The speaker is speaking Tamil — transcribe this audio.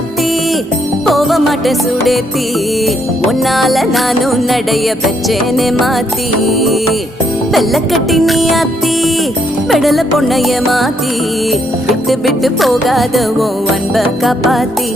ஆத்தி போக மாட்டேன் சுடேத்தி உன்னால நானும் நடைய பெற்றேனே மாத்தி வெள்ளக்கட்டி நீ ஆத்தி பெடல பொண்ணைய மாத்தி விட்டு விட்டு போகாத உன் அன்ப காப்பாத்தி